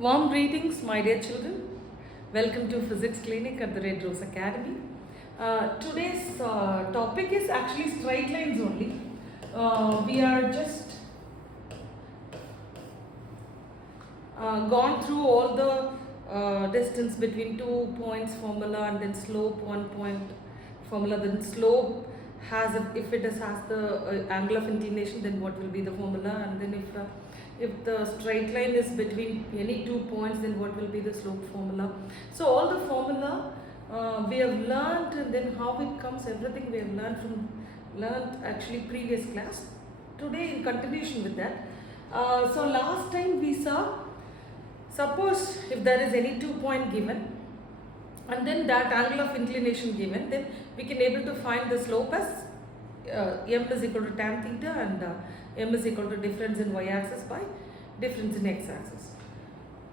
Warm greetings, my dear children. Welcome to Physics Clinic at the Red Rose Academy. Today's topic is actually straight lines only. We are just gone through all the distance between 2 points formula and then slope 1 point formula. Then slope has if it has the angle of inclination, then what will be the formula, and then if the straight line is between any 2 points, then what will be the slope formula. So all the formula we have learned, and then how it comes, everything we have learned actually previous class. Today in continuation with that, so last time we saw, suppose if there is any 2 point given and then that angle of inclination given, then we can able to find the slope as m is equal to tan theta, and m is equal to difference in y-axis by difference in x-axis.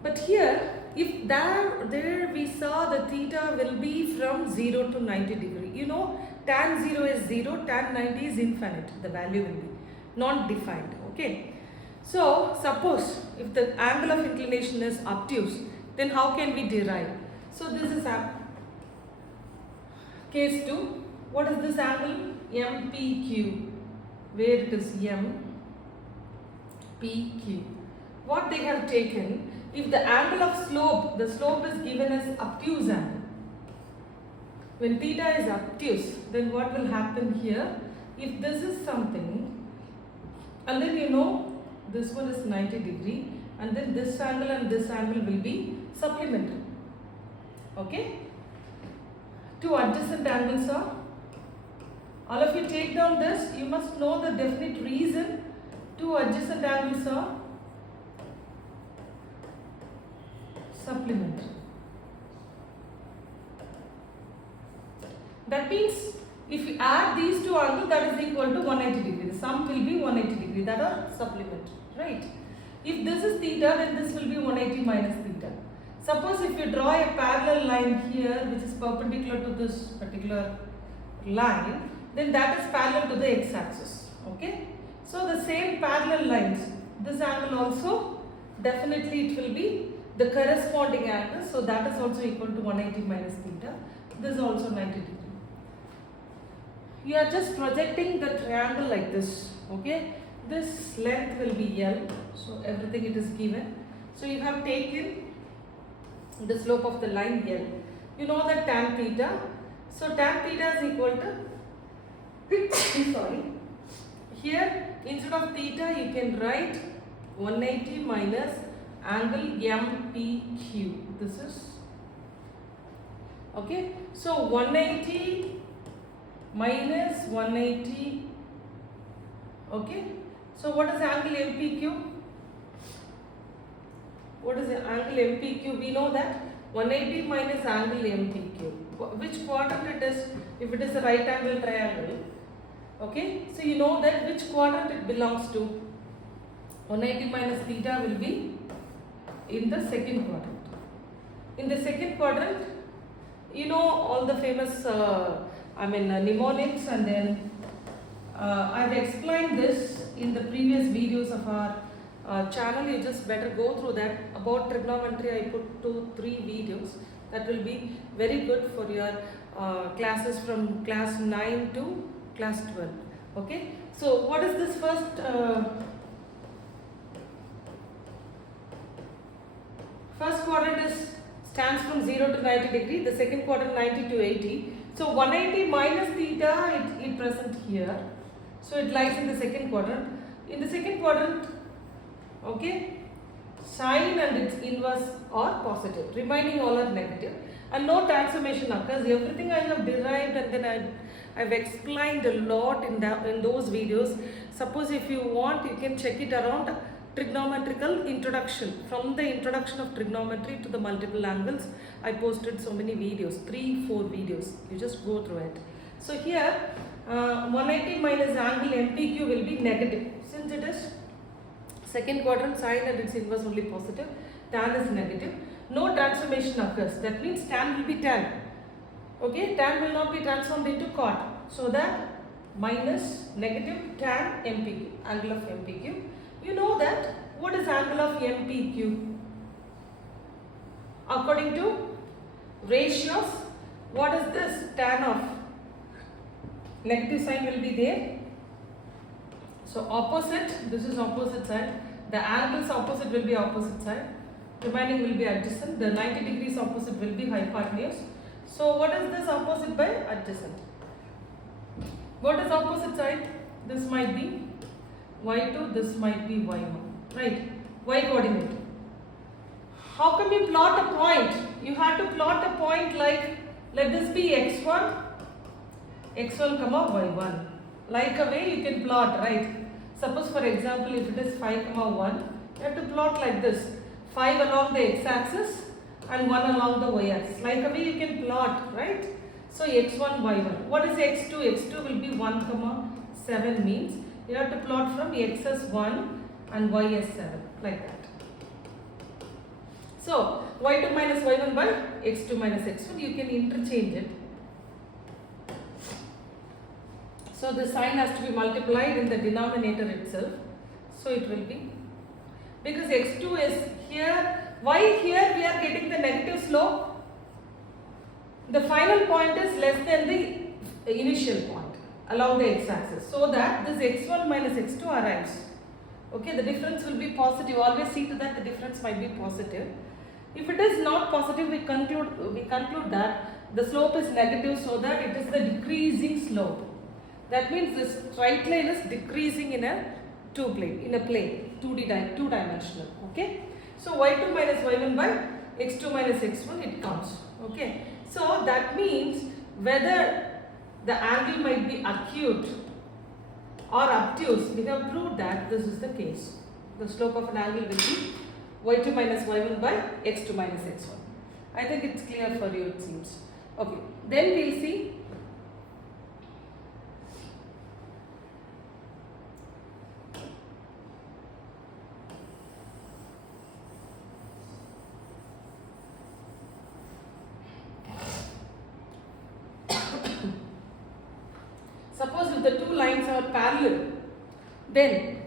But here, if there we saw the theta will be from 0 to 90 degree. You know, tan 0 is 0, tan 90 is infinite. The value will be not defined. Okay. So, suppose if the angle of inclination is obtuse, then how can we derive? So, this is case 2. What is this angle? MPQ, where it is MPQ. What they have taken, if the angle of slope, the slope is given as obtuse angle. When theta is obtuse, then what will happen here? If this is something, and then you know this one is 90 degree, and then this angle and this angle will be supplementary. Okay? Two adjacent angles are, all of you take down this, you must know the definite reason. Two adjacent angles are supplementary. That means if you add these two angles, that is equal to 180 degree. The sum will be 180 degree, that are supplementary, right? If this is theta, then this will be 180 minus theta. Suppose if you draw a parallel line here which is perpendicular to this particular line, then that is parallel to the x-axis. Okay? So the same parallel lines, this angle also, definitely it will be the corresponding angle. So that is also equal to 180 minus theta. This is also 90 degree. You are just projecting the triangle like this. Okay? This length will be L. So everything it is given. So you have taken the slope of the line L. You know that tan theta. So tan theta is equal to sorry. Here instead of theta you can write 180 minus angle MPQ. This is okay. So 180 minus 180. Okay. So what is angle MPQ? What is the angle MPQ? We know that 180 minus angle MPQ. Which quadrant it is? If it is a right angle triangle, okay, so you know that which quadrant it belongs to. 180 minus theta will be in the second quadrant. In the second quadrant, you know all the famous mnemonics, and then I have explained this in the previous videos of our channel. You just better go through that. About trigonometry I put 2-3 videos that will be very good for your classes from class 9 to class 12. Okay, so what is this first first quadrant stands from 0 to 90 degree, the second quadrant 90 to 80. So 180 minus theta it present here, so it lies in the second quadrant. In the second quadrant, okay, sine and its inverse are positive, remaining all are negative, and no transformation occurs. Everything I have derived, and then I've explained a lot in those videos. Suppose if you want, you can check it around trigonometrical introduction. From the introduction of trigonometry to the multiple angles, I posted so many videos, 3-4 videos. You just go through it. So here 180 minus angle MPQ will be negative, since it is second quadrant, sine and its inverse only positive, tan is negative. No transformation occurs. That means tan will be tan. Okay, tan will not be transformed into cot. So that minus negative tan MPQ, angle of MPQ. You know that what is angle of MPQ? According to ratios, what is this? Tan of negative sign will be there. So opposite, this is opposite side. The angles opposite will be opposite side. Remaining will be adjacent. The 90 degrees opposite will be hypotenuse. So what is this opposite by adjacent? What is opposite side? This might be y2, this might be y1, right? Y coordinate. How can you plot a point? You have to plot a point like, let this be x1, comma y1. Like a way you can plot, right? Suppose for example, if it is 5, comma 1, you have to plot like this. 5 along the x-axis and 1 along the y-axis. Like a way you can plot, right? So x1, y1. What is x2? x2 will be 1, comma 7 means you have to plot from x as 1 and y as 7, like that. So y2 minus y1 by x2 minus x1, you can interchange it. So the sign has to be multiplied in the denominator itself. So it will be, because x2 is here, why here we are getting the negative slope? The final point is less than the initial point along the x-axis, so that this x1 minus x2 arrives. Okay, the difference will be positive. Always see to that the difference might be positive. If it is not positive, we conclude that the slope is negative, so that it is the decreasing slope. That means this straight line is decreasing in a plane, 2-dimensional. Okay. So y2 minus y1 by x2 minus x1, it comes. Okay. So that means whether the angle might be acute or obtuse, we have proved that this is the case. The slope of an angle will be y2 minus y1 by x2 minus x1. I think it's clear for you, it seems. Okay. Then we'll see suppose if the two lines are parallel, then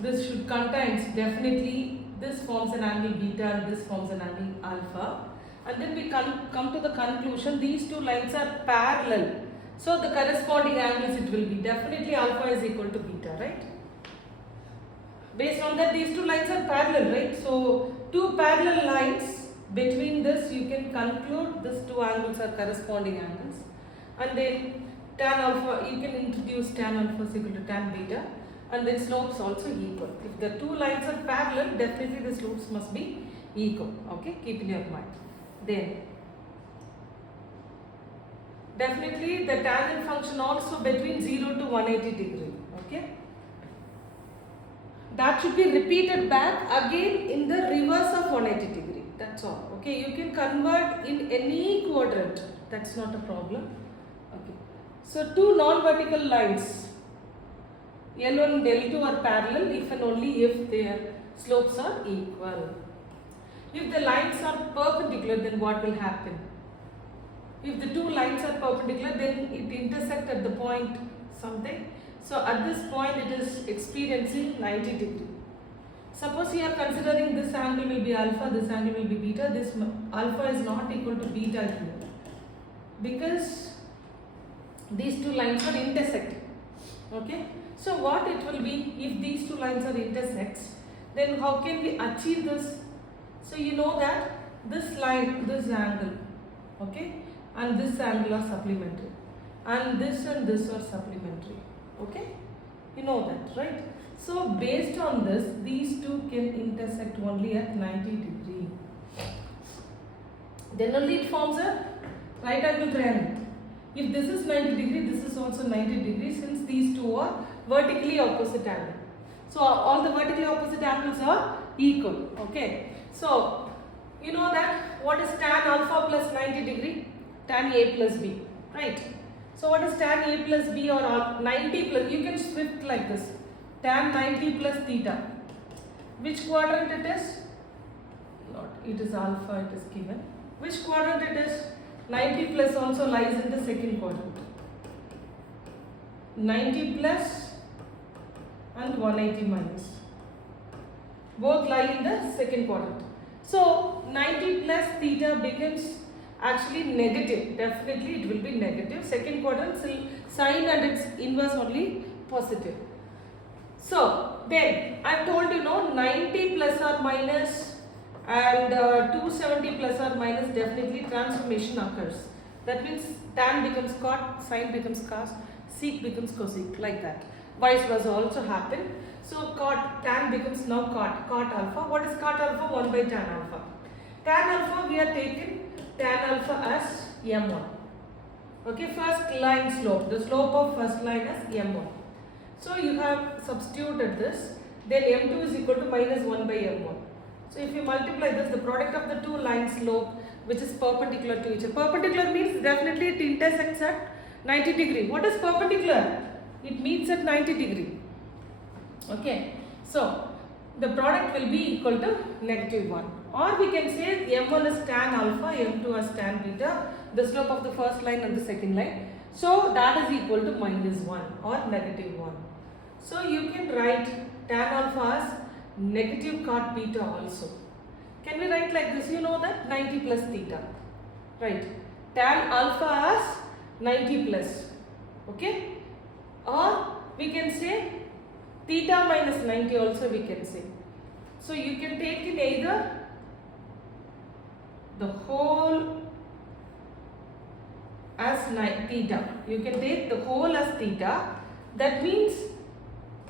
this should contain definitely this forms an angle beta and this forms an angle alpha, and then we come to the conclusion these two lines are parallel. So the corresponding angles it will be definitely alpha is equal to beta, right? Based on that these two lines are parallel, right? So two parallel lines, between this you can conclude these two angles are corresponding angles, and then tan alpha, you can introduce tan alpha is equal to tan beta, and then slopes also equal. If the two lines are parallel, definitely the slopes must be equal. Okay, keep in your mind. Then definitely the tangent function also between 0 to 180 degree. Okay, that should be repeated back again in the reverse of 180 degree. That's all. Okay, you can convert in any quadrant. That's not a problem. Okay, so two non-vertical lines L1 and L2 are parallel if and only if their slopes are equal. If the lines are perpendicular, then what will happen? If the two lines are perpendicular, then it intersects at the point something. So at this point it is experiencing 90 degree. Suppose you are considering this angle will be alpha, this angle will be beta, this alpha is not equal to beta here, because these two lines are intersecting. Okay, so what it will be if these two lines are intersects, then how can we achieve this? So you know that this line, this angle, okay, and this angle are supplementary, and this are supplementary. Okay, you know that, right? So based on this, these two can intersect only at 90 degree. Then only it forms a right angle triangle. If this is 90 degree, this is also 90 degree, since these two are vertically opposite angle. So all the vertically opposite angles are equal. Okay. So you know that what is tan alpha plus 90 degree? Tan A plus B, right? So what is tan A plus B or 90 plus? You can shift like this. Tan 90 plus theta. Which quadrant it is? Not. It is alpha. It is given. Which quadrant it is? 90 plus also lies in the second quadrant. 90 plus and 180 minus. Both lie in the second quadrant. So 90 plus theta becomes actually negative. Definitely it will be negative. Second quadrant sine and its inverse only positive. So then I have told you, no, 90 plus or minus and 270 plus or minus, definitely transformation occurs. That means tan becomes cot, sine becomes cos, sec becomes cosec, like that. Vice versa also happen. So tan becomes now cot alpha. What is cot alpha? 1 by tan alpha. Tan alpha we are taken tan alpha as m1. Okay, first line slope. The slope of first line is m1. So you have substituted this. Then m2 is equal to minus 1 by m1. So if you multiply this, the product of the two line slope which is perpendicular to each other. Perpendicular means definitely it intersects at 90 degree. What is perpendicular? It meets at 90 degree. Okay. So the product will be equal to negative 1. Or we can say m1 is tan alpha, m2 is tan beta, the slope of the first line and the second line. So that is equal to minus 1 or negative 1. So you can write tan alpha as negative cot beta also. Can we write like this? You know that 90 plus theta. Right. Tan alpha as 90 plus. Okay. Or we can say theta minus 90 also we can say. So you can take in either the whole as theta. You can take the whole as theta. That means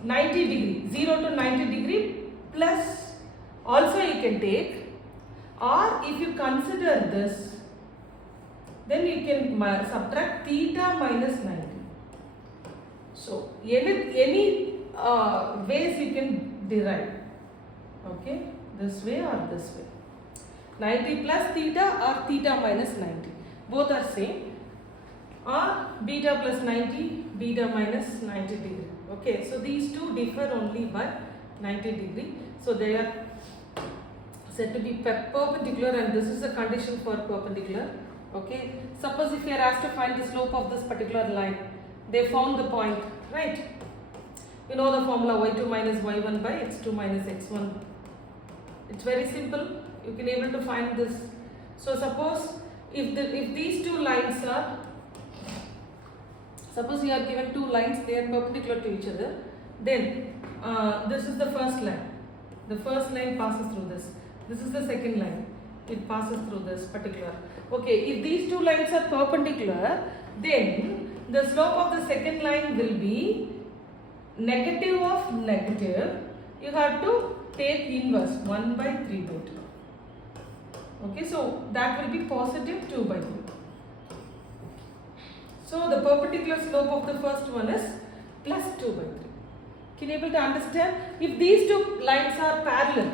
90 degree, 0 to 90 degree plus also you can take, or if you consider this, then you can subtract theta minus 90. So any ways you can derive. Okay, this way or this way. 90 plus theta or theta minus 90. Both are same. Or beta plus 90, beta minus 90 degree. Okay, so these two differ only by 90 degree. So they are said to be perpendicular, and this is a condition for perpendicular. Okay, suppose if you are asked to find the slope of this particular line, they found the point, right? You know the formula y2 minus y1 by x2 minus x1. It's very simple. You can able to find this. So suppose if these two lines are, suppose you are given two lines, they are perpendicular to each other. Then this is the first line. The first line passes through this. This is the second line. It passes through this particular. Okay, if these two lines are perpendicular, then the slope of the second line will be negative of negative. You have to take inverse 1 by 3 by 2. Okay, so that will be positive 2 by 3. So the perpendicular slope of the first one is plus 2 by 3. Can you able to understand? If these two lines are parallel,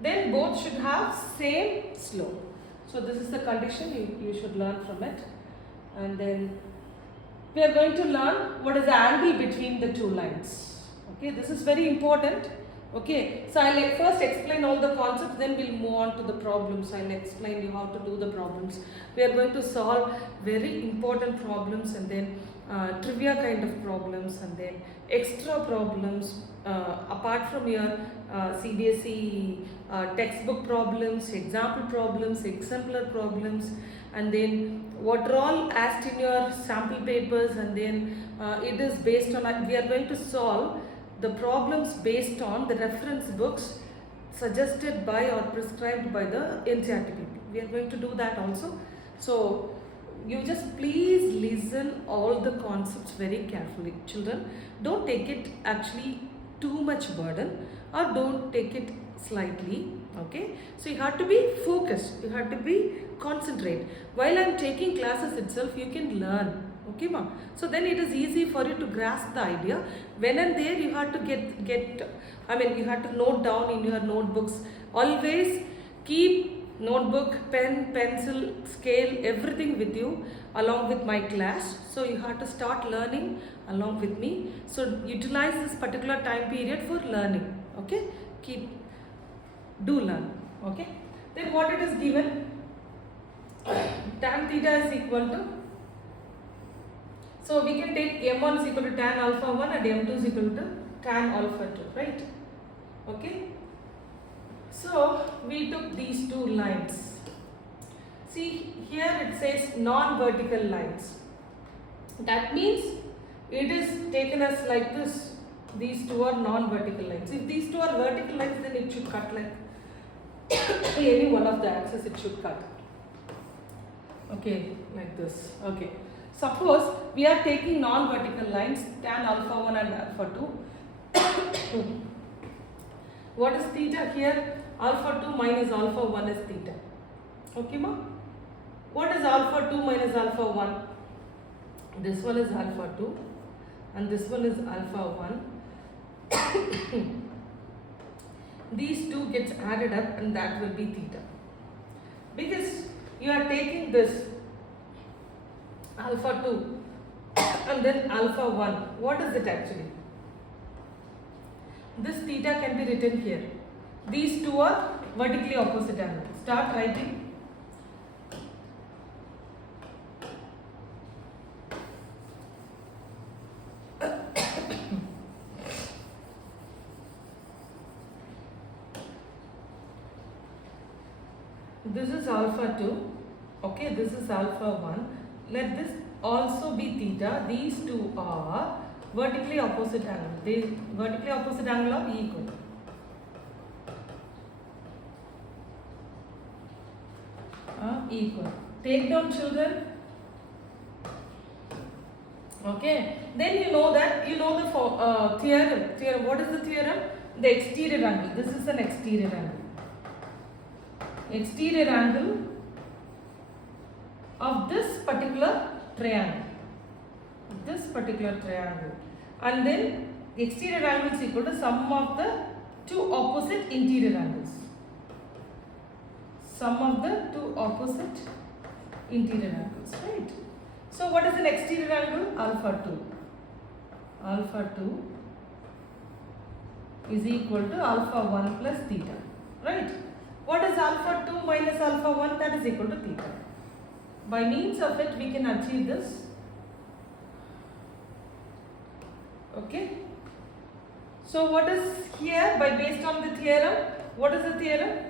then both should have same slope. So this is the condition you should learn from it. And then we are going to learn what is the angle between the two lines. Okay, this is very important. Okay, so I will first explain all the concepts, then we will move on to the problems. I will explain you how to do the problems. We are going to solve very important problems, and then trivia kind of problems, and then extra problems apart from your CBSE textbook problems, example problems, exemplar problems, and then what are all asked in your sample papers, and then it is based on, we are going to solve the problems based on the reference books suggested by or prescribed by the NCERT people. We are going to do that also. So you just please listen all the concepts very carefully. Children, don't take it actually too much burden, or don't take it slightly. Okay, so you have to be focused, you have to be concentrate. While I am taking classes itself, you can learn. Okay, ma. So then it is easy for you to grasp the idea. When and there you have to you have to note down in your notebooks. Always keep notebook, pen, pencil, scale, everything with you along with my class. So you have to start learning along with me. So utilize this particular time period for learning. Okay, do learn. Okay, then what it is given, tan theta is equal to, so we can take m1 is equal to tan alpha 1 and m2 is equal to tan alpha 2, right? Okay. So we took these two lines. See, here it says non-vertical lines. That means it is taken as like this. These two are non-vertical lines. If these two are vertical lines, then it should cut like any one of the axes, it should cut. Okay, like this. Okay. Suppose we are taking non-vertical lines, tan alpha 1 and alpha 2. What is theta here? Alpha 2 minus alpha 1 is theta. Okay, ma? What is alpha 2 minus alpha 1? This one is alpha 2 and this one is alpha 1. These two gets added up and that will be theta. Because you are taking this alpha 2 and then alpha 1. What is it actually? This theta can be written here. These two are vertically opposite angles. Start writing. This is alpha 2, okay, this is alpha 1. Let this also be theta. These two are vertically opposite angle. The vertically opposite angle are equal. Equal. Take down, children. Okay. Then you know that, you know the theorem. Theorem. What is the theorem? The exterior angle. This is an exterior angle. Exterior angle of this particular triangle. This particular triangle. And then exterior angle is equal to sum of the two opposite interior angles. Sum of the two opposite interior angles, right? So what is an exterior angle? Alpha 2. Alpha 2 is equal to alpha 1 plus theta, right? What is alpha 2 minus alpha 1? That is equal to theta. By means of it, we can achieve this. Okay. So what is here? By based on the theorem, what is the theorem?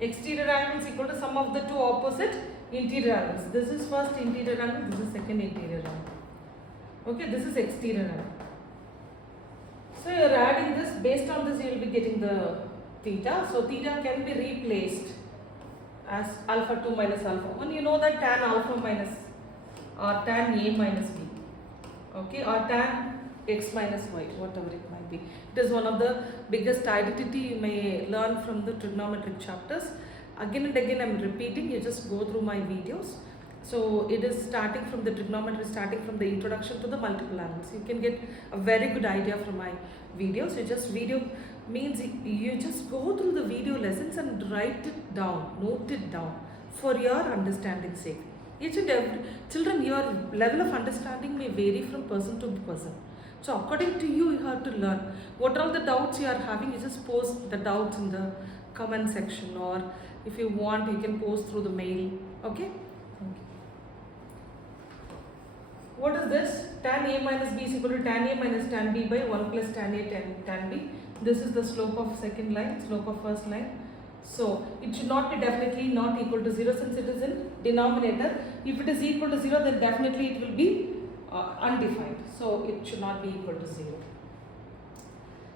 Exterior angle is equal to sum of the two opposite interior angles. This is first interior angle, this is second interior angle. Okay, this is exterior angle. So you are adding this, based on this you will be getting the theta. So theta can be replaced as alpha 2 minus alpha 1. You know that tan alpha minus or tan A minus B. Okay, or tan x minus y, whatever it might be. It is one of the biggest identity you may learn from the trigonometric chapters. Again and again I am repeating, you just go through my videos. So it is starting from the trigonometry, starting from the introduction to the multiple angles. You can get a very good idea from my videos. You just video means you just go through the video lessons and write it down, note it down for your understanding sake. Each and every children, your level of understanding may vary from person to person. So according to you, you have to learn. What are all the doubts you are having, you just post the doubts in the comment section, or if you want, you can post through the mail. Okay? What is this? Tan A minus B is equal to tan A minus tan B by 1 plus tan A tan B. This is the slope of second line, slope of first line. So it should not be definitely not equal to 0 since it is in denominator. If it is equal to 0, then definitely it will be undefined. So it should not be equal to 0.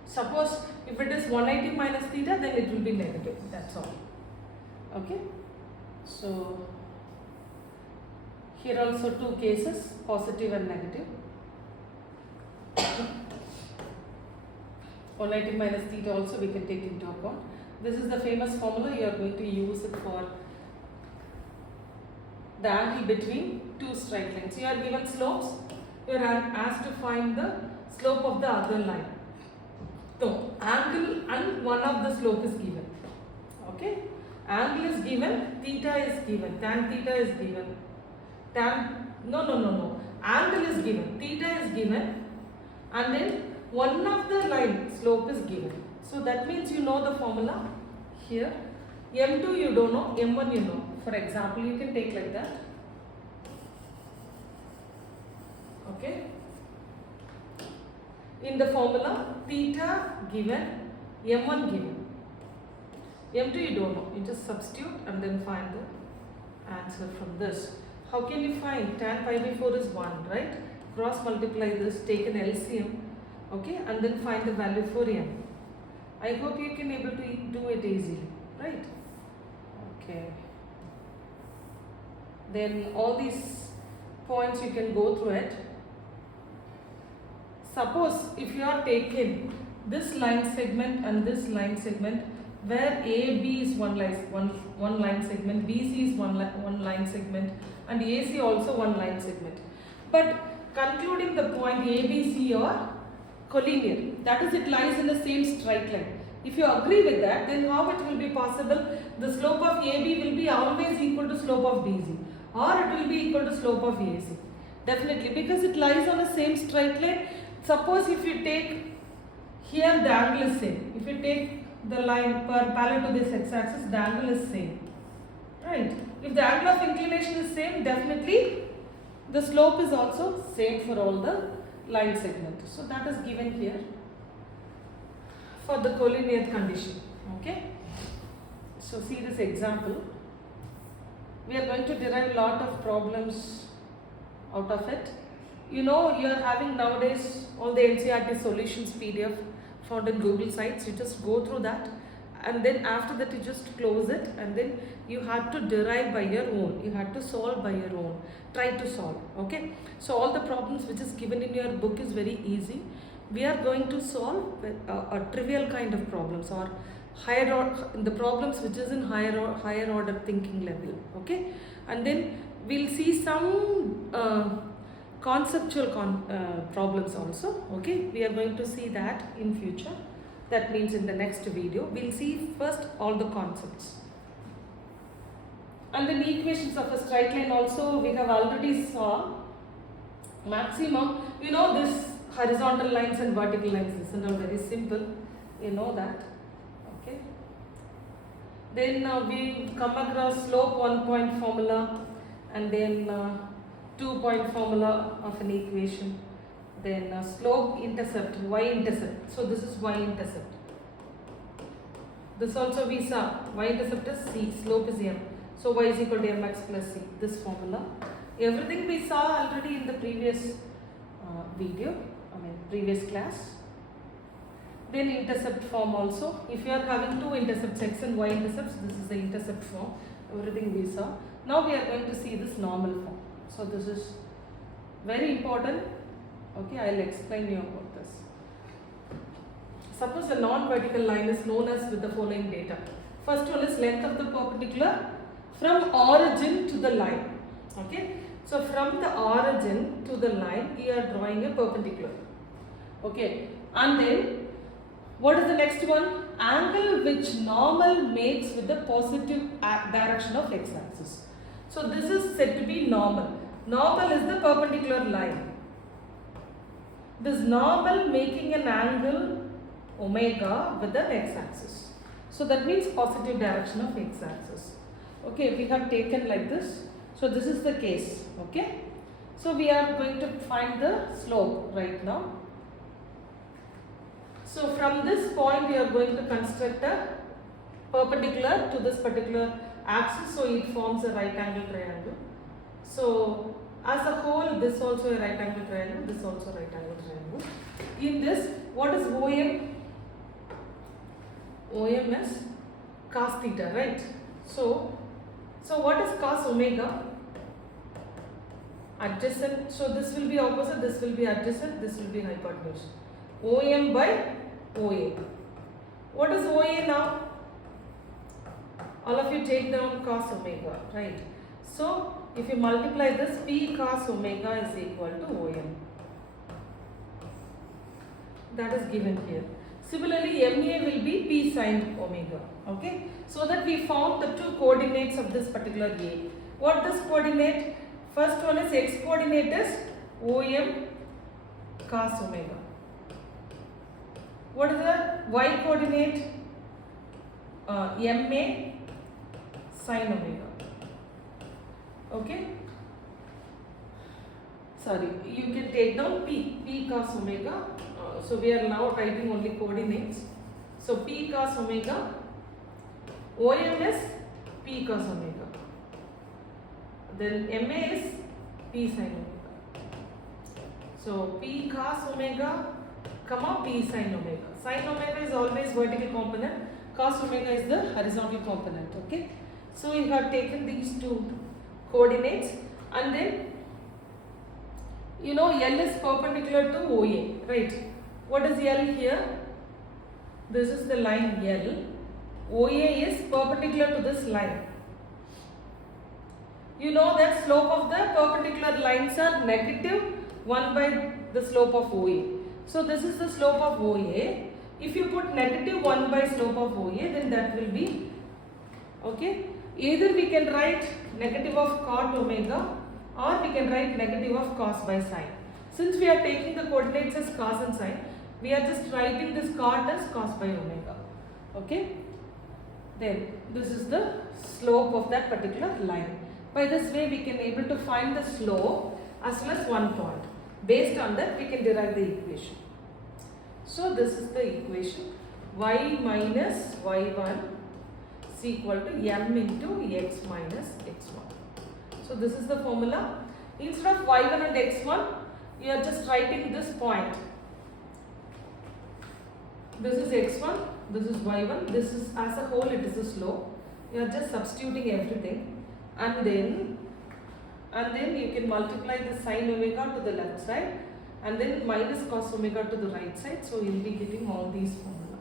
Suppose if it is 180 minus theta, then it will be negative. That's all. Okay. So here also two cases, positive and negative. 180 minus theta also we can take into account. This is the famous formula. You are going to use it for the angle between two straight lines. You are given slopes. You are asked to find the slope of the other line. So angle and one of the slope is given. Okay. Angle is given. Theta is given. Tan theta is given. No. Angle is given. Theta is given. And then one of the line slope is given. So that means you know the formula here. M2 you don't know, M1 you know. For example, you can take like that. Okay. In the formula, theta given, M1 given. M2 you don't know. You just substitute and then find the answer from this. How can you find? Tan pi by 4 is 1, right? Cross multiply this, take an LCM, okay, and then find the value for M. I hope you can able to do it easily, right? Okay. Then all these points you can go through it. Suppose if you are taking this line segment and this line segment, where AB is one line segment, BC is one line segment, and AC also one line segment. But concluding the point ABC are collinear, that is, it lies in the same straight line. If you agree with that, then how it will be possible? The slope of AB will be always equal to slope of BC, or it will be equal to slope of AC. Definitely, because it lies on the same straight line. Suppose if you take here the angle is same. If you take the line parallel to this x-axis, the angle is same, right? If the angle of inclination is same, definitely the slope is also same for all the line segments. So that is given here for the collinear condition. Okay. So see this example. We are going to derive a lot of problems out of it. You know, you are having nowadays all the NCERT solutions PDF found in Google sites. You just go through that, and then after that you just close it, and then you have to derive by your own. You have to solve by your own. Try to solve. Okay. So all the problems which is given in your book is very easy. We are going to solve a trivial kind of problems, or higher order, the problems which is in higher order thinking level. Okay. And then we'll see some conceptual problems also. Okay, we are going to see that in future. That means in the next video we'll see first all the concepts, and then equations of a straight line also we have already saw. Maximum, you know, this horizontal lines and vertical lines, this is all very simple, you know that. Okay, then we come across slope 1 point formula, and then 2 point formula of an equation, then slope intercept, y-intercept. So this is y-intercept. This also we saw, y-intercept is c, slope is m. So y is equal to mx plus c, this formula. Everything we saw already in the previous previous class. Then intercept form also. If you are having two intercepts, x and y intercepts, this is the intercept form. Everything we saw. Now we are going to see this normal form. So this is very important. Okay, I will explain you about this. Suppose a non-vertical line is known as with the following data. First one is length of the perpendicular from origin to the line. Okay, so from the origin to the line, you are drawing a perpendicular. Okay, and then what is the next one? Angle which normal makes with the positive direction of x-axis. So this is said to be normal. Normal is the perpendicular line. This normal making an angle omega with the x-axis. So that means positive direction of x-axis. Okay, we have taken like this. So this is the case. Okay. So we are going to find the slope right now. So from this point we are going to construct a perpendicular to this particular axis. So it forms a right angle triangle. So as a whole, this also a right angle triangle, this also right angle triangle. In this, what is OM? OM is cos theta, right? So what is cos omega? Adjacent. So this will be opposite, this will be adjacent, this will be hypotenuse. OM by OA. What is OA now? All of you take down cos omega, right? So if you multiply this, P cos omega is equal to OM. That is given here. Similarly, MA will be P sin omega. Okay. So that we found the two coordinates of this particular A. What this coordinate? First one is x coordinate is OM cos omega. What is the y coordinate? MA sin omega. Okay. Sorry, you can take down P cos omega. So we are now writing only coordinates. So P cos omega OM is P cos omega. Then MA is P sin omega. So P cos omega, comma P sin omega. Sin omega is always vertical component. Cos omega is the horizontal component. Okay. So you have taken these two coordinates, and then you know L is perpendicular to OA, right? What is L here? This is the line L. OA is perpendicular to this line. You know that slope of the perpendicular lines are negative 1 by the slope of OA. So this is the slope of OA. If you put negative 1 by slope of OA, then that will be, okay, either we can write negative of cot omega, or we can write negative of cos by sine. Since we are taking the coordinates as cos and sine, we are just writing this cot as cos by omega. Okay. Then this is the slope of that particular line. By this way we can able to find the slope as well as one point. Based on that we can derive the equation. So this is the equation. Y minus y1 is equal to m into x minus x1. So this is the formula. Instead of y1 and x1, you are just writing this point. This is x1, this is y1, this is as a whole it is a slope. You are just substituting everything, and then you can multiply the sin omega to the left side and then minus cos omega to the right side. So you will be getting all these formula.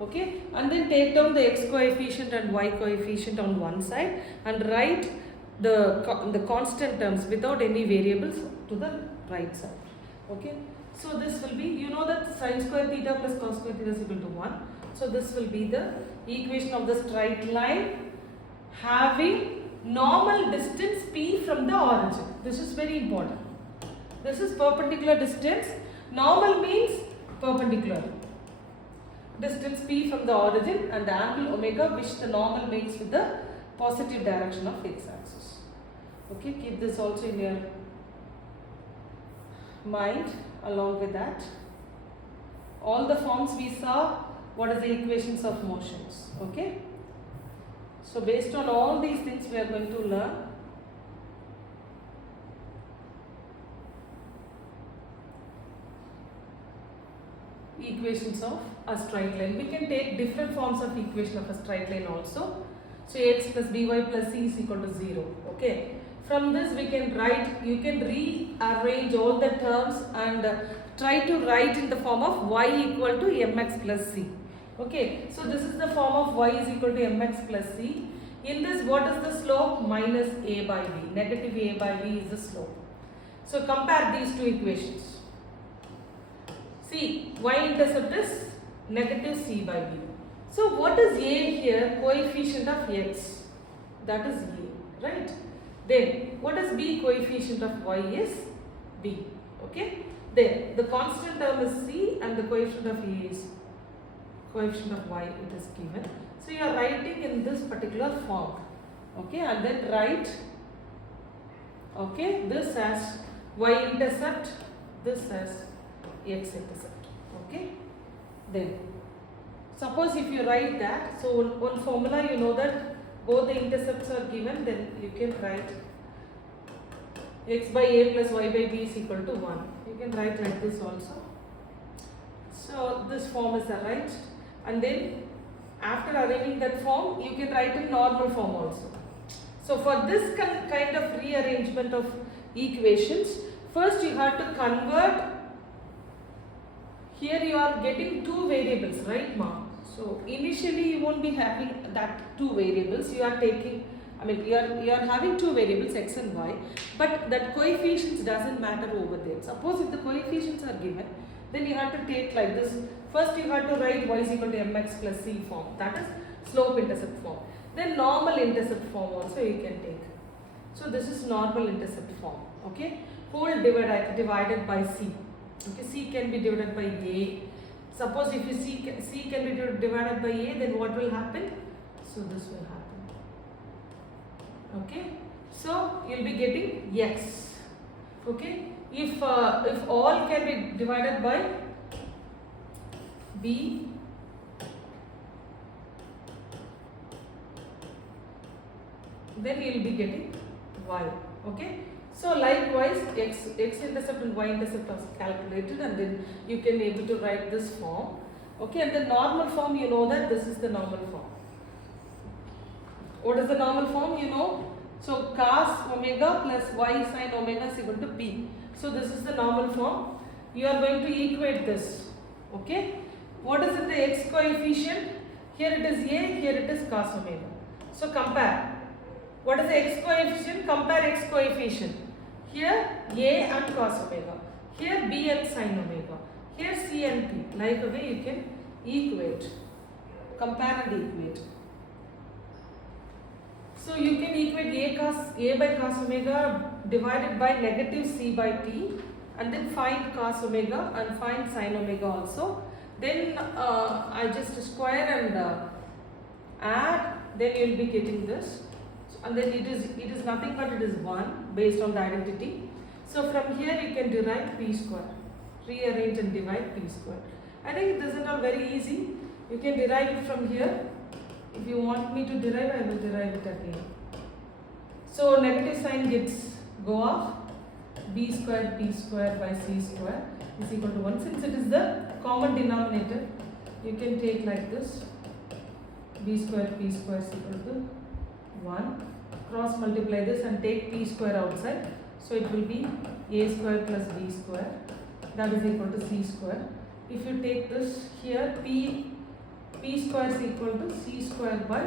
Okay, and then take down the x coefficient and y coefficient on one side and write the constant terms without any variables to the right side. Okay. So this will be, you know that sin square theta plus cos square theta is equal to 1. So this will be the equation of the straight line having normal distance P from the origin. This is very important. This is perpendicular distance. Normal means perpendicular. Distance P from the origin and the angle omega which the normal makes with the positive direction of x axis. Okay, keep this also in your mind. Along with that, all the forms we saw, what are the equations of motions. Okay, so based on all these things we are going to learn equations of a straight line. We can take different forms of equation of a straight line also. So x plus by plus c is equal to 0. Okay. From this we can write, you can rearrange all the terms and try to write in the form of y equal to mx plus c. Okay, so this is the form of y is equal to mx plus c. In this, what is the slope? Minus a by b. Negative a by b is the slope. So compare these two equations. See, y-intercept is negative c by b. So what is a here? Coefficient of x. That is a, right? Then what is b? Coefficient of y is b. Okay. Then the constant term is c and the coefficient of a is coefficient of y, it is given. So you are writing in this particular form. Okay, and then write, okay, this as y-intercept, this as x-intercept. Okay. Then suppose if you write that, so one formula you know that both the intercepts are given, then you can write x by a plus y by b is equal to 1. You can write like this also. So this form is arranged, and then after arranging that form, you can write in normal form also. So for this kind of rearrangement of equations, first you have to convert. Here you are getting two variables, right, ma? So initially you won't be having that two variables. You are taking, I mean, you are having two variables x and y, but that coefficients doesn't matter over there. Suppose if the coefficients are given, then you have to take like this. First you have to write y is equal to mx plus c form. That is slope intercept form. Then normal intercept form also you can take. So this is normal intercept form. Okay, whole divided by c. Okay, c can be divided by a. Suppose if you c can be divided by a, then what will happen? So this will happen. Okay, so you'll be getting x. Okay, if all can be divided by b, then you will be getting y. Okay. So likewise, x intercept and y intercept are calculated, and then you can able to write this form. Okay, and the normal form, you know that this is the normal form. What is the normal form? You know, so cos omega plus y sin omega is equal to p. So this is the normal form. You are going to equate this. Okay. What is in the x coefficient? Here it is a, here it is cos omega. So compare. What is the x coefficient? Compare x coefficient. Here a and cos omega. Here b and sin omega. Here c and p. Like a way you can equate. Compare and equate. So you can equate a by cos omega divided by negative c by t, and then find cos omega and find sin omega also. Then I just square and add, then you will be getting this, and then it is nothing but it is 1 based on the identity. So from here you can derive p square, rearrange and divide p square. I think this is not very easy. You can derive it from here. If you want me to derive, I will derive it again. So negative sign gets go off, b square p square by c square is equal to 1. Since it is the common denominator, you can take like this, b square p square is equal to 1. Cross multiply this and take p square outside. So it will be a square plus b square, that is equal to c square. If you take this here, p square is equal to c square by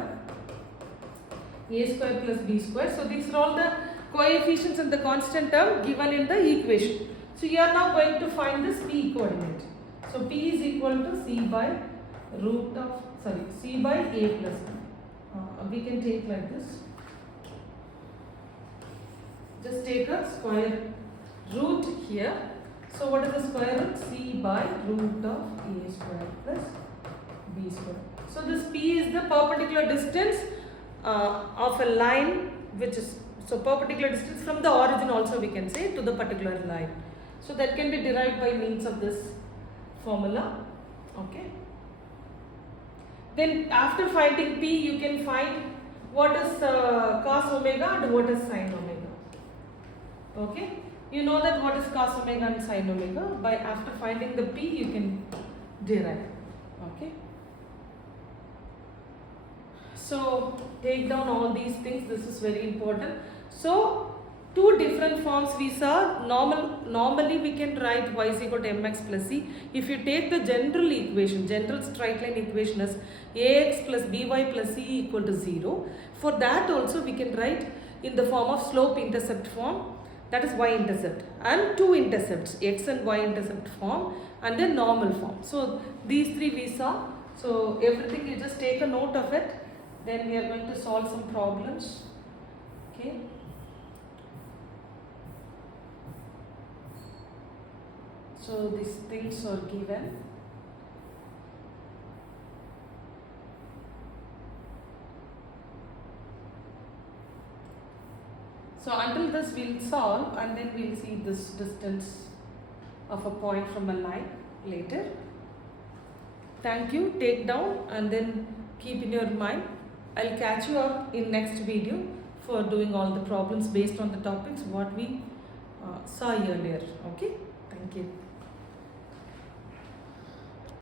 a square plus b square. So these are all the coefficients and the constant term given in the equation. So you are now going to find this p coordinate. So p is equal to c by c by a plus b. We can take like this. Just take a square root here. So what is the square root? C by root of a square plus b square. So this p is the perpendicular distance of a line, which is, so perpendicular distance from the origin also we can say to the particular line. So that can be derived by means of this formula. Okay. Then after finding p, you can find what is cos omega and what is sin omega. Okay. You know that what is cos omega and sin omega. By after finding the p, you can derive. Okay. So take down all these things. This is very important. So two different forms we saw. Normally we can write y is equal to mx plus c. If you take the general equation, general straight line equation as ax plus by plus c equal to 0. For that also we can write in the form of slope intercept form, that is y intercept, and two intercepts, x and y intercept form, and then normal form. So these three we saw. So everything you just take a note of it. Then we are going to solve some problems. Okay. So these things are given. So until this we'll solve, and then we'll see this distance of a point from a line later. Thank you. Take down and then keep in your mind. I'll catch you up in next video for doing all the problems based on the topics what we saw earlier. Okay. Thank you.